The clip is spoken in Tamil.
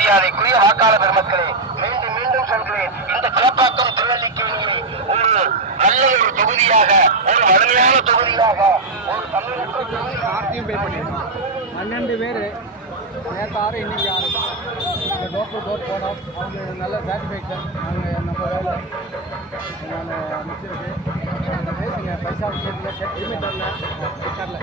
மரியாதைக்குரிய வாக்காளர் பெருமக்களே, மீண்டும் மீண்டும் சொல்கிறேன், இந்த கிளப்பாக்கம் திருவல்லிக்கேணியை ஒரு நல்ல ஒரு தொகுதியாக, ஒரு வலிமையான தொகுதியாக, ஒரு தமிழக தொகுதியாக 12 பேர் நேற்று 6 இன்னைக்கு 6 லோக்கல் கோர்ட் போனோம். அவங்க நல்ல சாட்டிஸ்ஃபேக்ஷன். நாங்கள் நம்ம வேலை நான் முடிச்சிருக்கு பேசுங்க. பைசா விஷயத்தில் லிமிட் தரல.